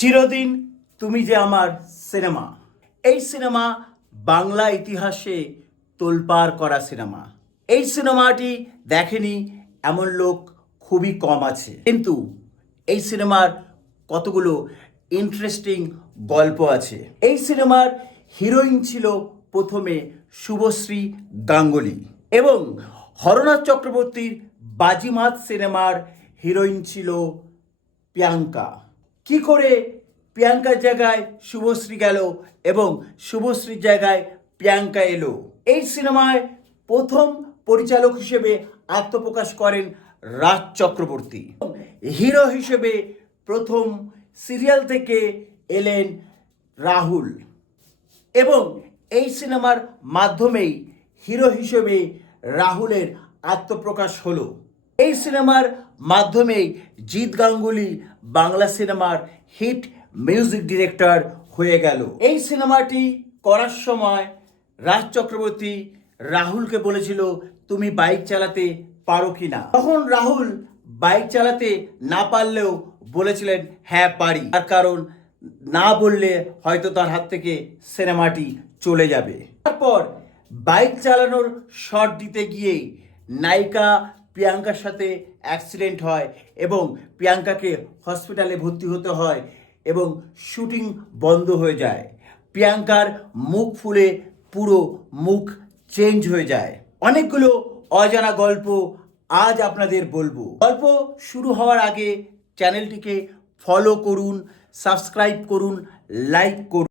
চিরদিন তুমি যে আমার সিনেমা। এই সিনেমা বাংলা ইতিহাসে তোলপাড় করা সিনেমা। এই সিনেমাটি দেখেনি এমন লোক খুবই কম আছে, কিন্তু এই সিনেমার কতগুলো ইন্টারেস্টিং গল্প আছে। এই সিনেমার হিরোইন ছিল প্রথমে শুভশ্রী গাঙ্গুলি এবং হরনাথ চক্রবর্তীর বাজিমাত সিনেমার হিরোইন ছিল প্রিয়াঙ্কা। কি করে প্রিয়াঙ্কার জায়গায় শুভশ্রী গেল এবং শুভশ্রীর জায়গায় প্রিয়াঙ্কা এলো? এই সিনেমায় প্রথম পরিচালক হিসেবে আত্মপ্রকাশ করেন রাজ চক্রবর্তী। হিরো হিসেবে প্রথম সিরিয়াল থেকে এলেন রাহুল এবং এই সিনেমার মাধ্যমেই হিরো হিসেবে রাহুলের আত্মপ্রকাশ হলো। এই সিনেমার মাধ্যমেই জিৎ গাঙ্গুলি বাংলা সিনেমার হিট মিউজিক ডিরেক্টর হয়ে গেল। এই সিনেমাটি করার সময় রাজ চক্রবর্তী রাহুলকে বলেছিল, তুমি বাইক চালাতে পারো কি না? তখন রাহুল বাইক চালাতে না পারলেও বলেছিলেন হ্যাঁ পারি, তার কারণ না বললে হয়তো তার হাত থেকে সিনেমাটি চলে যাবে। তারপর বাইক চালানোর শট দিতে গিয়েই নায়িকা প্রিয়াঙ্কার সাথে অ্যাক্সিডেন্ট হয় এবং প্রিয়াঙ্কাকে হসপিটালে ভর্তি হতে হয় এবং শুটিং বন্ধ হয়ে যায়। প্রিয়াঙ্কার মুখ ফুলে পুরো মুখ চেঞ্জ হয়ে যায়। অনেকগুলো অজানা গল্প আজ আপনাদের বলবো। গল্প শুরু হওয়ার আগে চ্যানেলটিকে ফলো করুন, সাবস্ক্রাইব করুন, লাইক করুন।